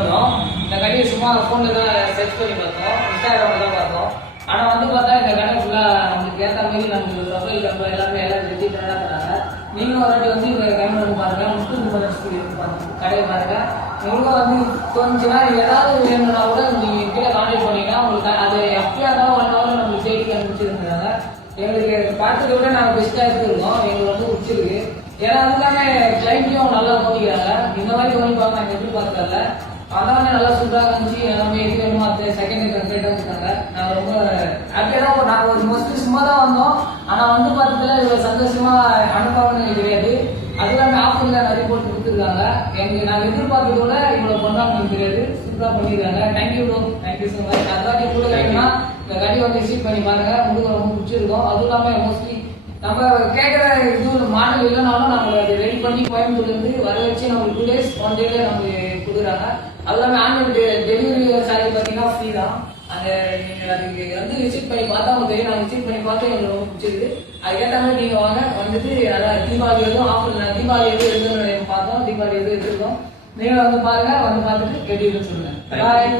வந்தோம். இந்த கடையை சும்மா ஃபோனில் தான் சர்ச் பண்ணி பார்த்தோம், இன்ஸ்டாகிராமில் தான் பார்த்தோம். ஆனால் வந்து பார்த்தா இந்த கடை ஃபுல்லாக நம்மளுக்கு ஏற்ற மாதிரி நம்மளுக்கு ப்ரொஃபைல் கம்பெனி எல்லாமே எல்லாம் ரெஜிஸ்டராக தராங்க. நீங்களும் ஒரு வாட்டி வந்து இந்த கடை வந்து பாருங்கள், கடையை பாருங்கள். உங்களுக்கும் வந்து கொஞ்சம் நேரம் ஏதாவது வேணும்னா கூட நீங்கள் கீழே கான்டாக்ட் பண்ணிங்கன்னா உங்களுக்கு அது எப்படியா இருந்தாலும் 1 ஹவர் நம்மளுக்கு தேடி அனுப்பிச்சிருந்தாங்க. எங்களுக்கு பார்த்ததை விட நாங்கள் பெஸ்ட்டாக எடுத்துருக்கோம், எங்களுக்கு வந்து பிடிச்சிருக்கு. ஏன்னா அதுக்காக கிளைண்ட்டையும் நல்லா கவனிக்கிறாங்க. இந்த மாதிரி கவனிப்பாங்க நாங்கள் எப்படி பார்த்ததில்ல. அதான் வந்து நல்லா சூப்பராக இருந்துச்சு. எல்லாமே எது வேணுமோ அது செகண்ட் கம்ப்ளீட்டாக வச்சுருக்காங்க. நாங்கள் ரொம்ப ஹாப்பியாக தான். நாங்கள் ஒரு மோஸ்ட்லி சும்மா தான் வந்தோம். ஆனால் வந்து பார்த்ததுல இவ்வளோ சந்தோஷமாக அனுபவம் கிடையாது. அது இல்லாமல் ஆஃபரில் நிறைய போட்டு கொடுத்துருக்காங்க. நாங்கள் எதிர்பார்த்ததோட இவ்வளோ பண்ணுறாங்கன்னு தெரியாது. சூப்பராக பண்ணியிருக்காங்க. Thank you bro, thank you so much. அதான் கூட வேணும்னா இந்த கடையை வந்து விசிட் பண்ணி பாருங்க, உங்களுக்கு ரொம்ப பிடிச்சிருக்கும். அதுவும் இல்லாமல் மோஸ்ட்லி நம்ம கேட்குற இது மாடல் இல்லைனாலும் நம்ம அதை ரெடி பண்ணி கோயம்புத்தூர்லேருந்து வர வச்சு நம்மளுக்கு 2 days 1 day நம்மளுக்கு கொடுக்குறாங்க. அது இல்லாமல் ஆன்லைன் டெலிவரி சார்ஜ் பார்த்தீங்கன்னா ஃப்ரீ தான். அந்த நீங்கள் அதுக்கு வந்து விசிட் பண்ணி பார்த்தா உங்களுக்கு தெரியும். நாங்கள் விசிட் பண்ணி பார்த்தா எங்களுக்கு ரொம்ப பிடிச்சிருக்கு. அதுக்கேற்ற மாதிரி நீங்கள் வாங்க. வந்துட்டு அதான் தீபாவளி எதுவும் ஆஃபர், தீபாவளி எதுவும் இருக்குன்னு பார்த்தோம், தீபாவளி எதுவும் எடுத்துருக்கோம். நீங்கள் வந்து பாருங்கள், வந்து பார்த்துட்டு கேட்டு சொல்லுங்கள். பாய்.